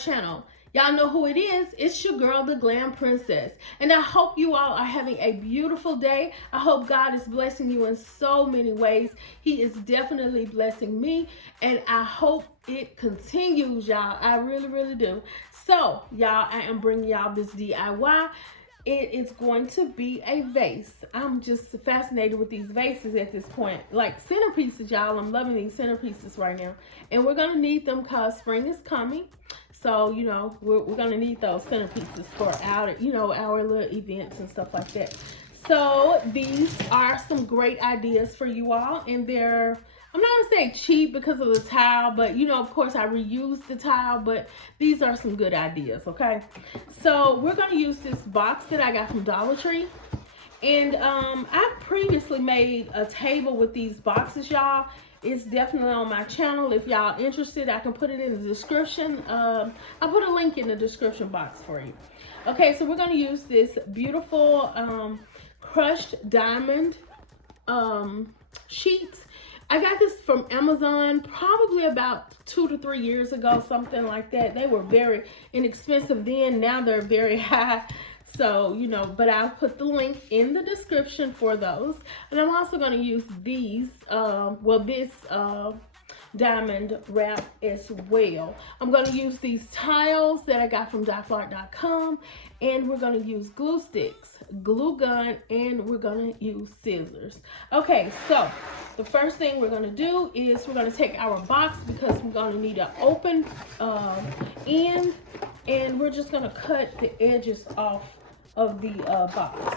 channel. Y'all know who it is. It's your girl, the Glam Princess. And I hope you all are having a beautiful day. I hope God is blessing you in so many ways. He is definitely blessing me. And I hope it continues, y'all. I really, really do. So, y'all, I am bringing y'all this DIY. It is going to be a vase. I'm just fascinated with these vases at this point. Like centerpieces, y'all. I'm loving these centerpieces right now. And we're going to need them because spring is coming. So, you know, we're going to need those centerpieces for our, our little events and stuff like that. So, these are some great ideas for you all. And they're, I'm not going to say cheap because of the tile, but, of course, I reuse the tile. But these are some good ideas, okay? So, we're going to use this box that I got from Dollar Tree. And I previously made a table with these boxes, y'all. It's definitely on my channel. If y'all interested, I can put it in the description. I'll put a link in the description box for you. Okay, so we're going to use this beautiful crushed diamond sheets. I got this from Amazon probably about 2 to 3 years ago, something like that. They were very inexpensive then. Now they're very high. So, but I'll put the link in the description for those. And I'm also going to use these, this diamond wrap as well. I'm going to use these tiles that I got from dotflart.com. And we're going to use glue sticks, glue gun, and we're going to use scissors. Okay, so the first thing we're going to do is we're going to take our box because we're going to need an open end. And we're just going to cut the edges off of the box.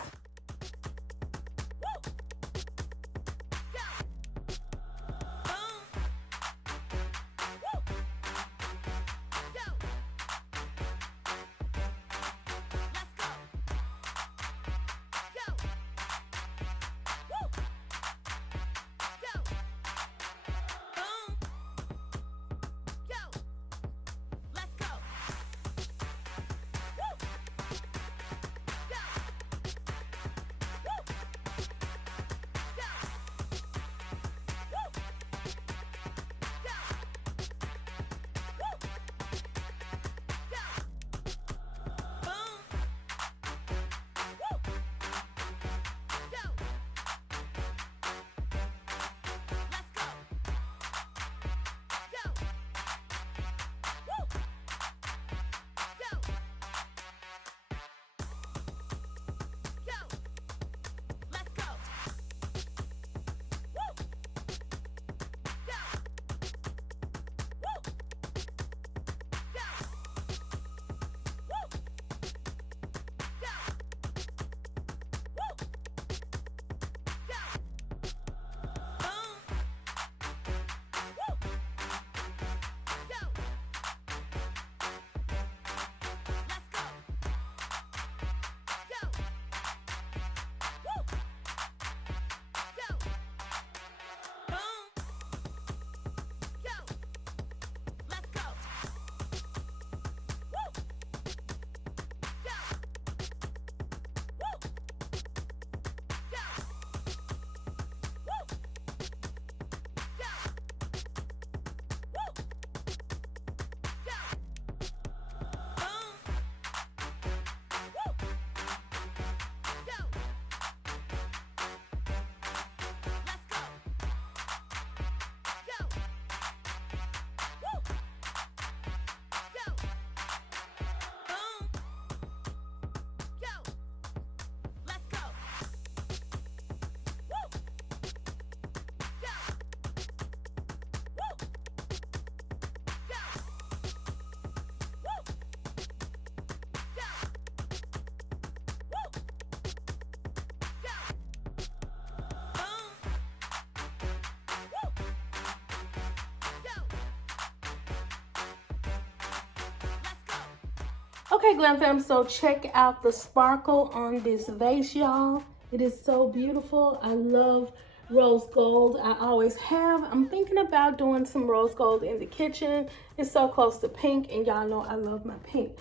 Okay, Glam fam, so check out the sparkle on this vase, y'all. It is so beautiful. I love rose gold. I always have. I'm thinking about doing some rose gold in the kitchen. It's so close to pink, and y'all know I love my pink.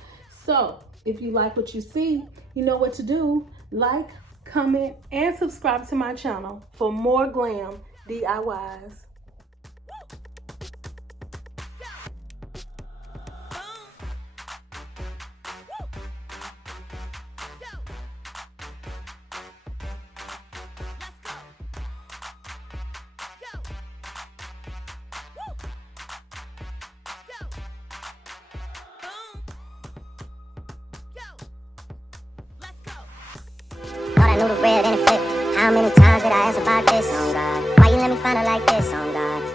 So if you like what you see, you know what to do. Like, comment, and subscribe to my channel for more glam DIYs. How many times did I ask about this, on God? Why you let me find her like this, on God?